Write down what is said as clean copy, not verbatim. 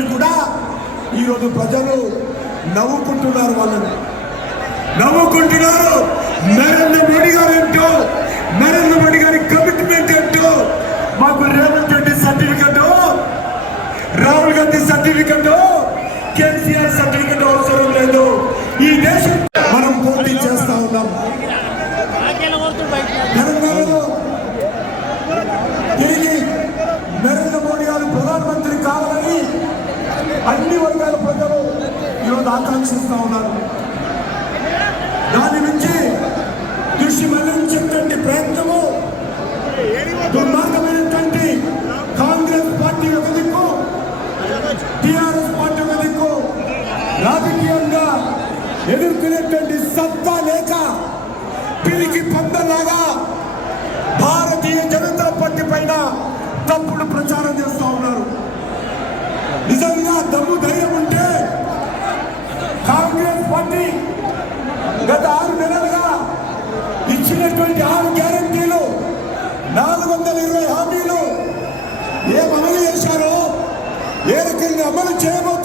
చెప్పినప్పటికీ కూడా ఈరోజు ప్రజలు నవ్వుకుంటున్నారు, వాళ్ళని నవ్వుకుంటున్నారు. నరేంద్ర మోడీ గారు ఏంటో, నరేంద్ర మోడీ గారి కమిట్మెంట్ ఏంటో, మాకు Revanth Reddy certificate, Rahul Gandhi certificate, KCR certificate అవసరం లేదు. ఈ దేశం మనం పోటీ చేస్తా ఉన్నాం. తెలంగాణలో తిరిగి నరేంద్ర మోడీ గారు ప్రధానమంత్రి కావాలని అన్ని వర్గాల ప్రజలు ఈరోజు ఆకాంక్షిస్తూ ఉన్నారు. దాని నుంచి దృష్టి మళ్లించేటువంటి ప్రయత్నము దుర్మార్గమైనటువంటి కాంగ్రెస్ పార్టీ ఒక దిక్కు, టిఆర్ఎస్ పార్టీ ఒక దిక్కు రాజకీయంగా ఎదుర్కొనేటువంటి సత్తా లేక పిరికి పందలాగా భారతీయ జనతా పార్టీ పైన తప్పుడు ప్రచారం చేస్తూ ఉన్నారు. నిజంగా దమ్ము ధైర్యం ఉంటే కాంగ్రెస్ పార్టీ గత 6 నెలలుగా ఇచ్చినటువంటి 6 గ్యారంటీలు, 420 హామీలు ఏం అమలు చేశారో, ఏ రకంగా అమలు చేయబోతున్నారు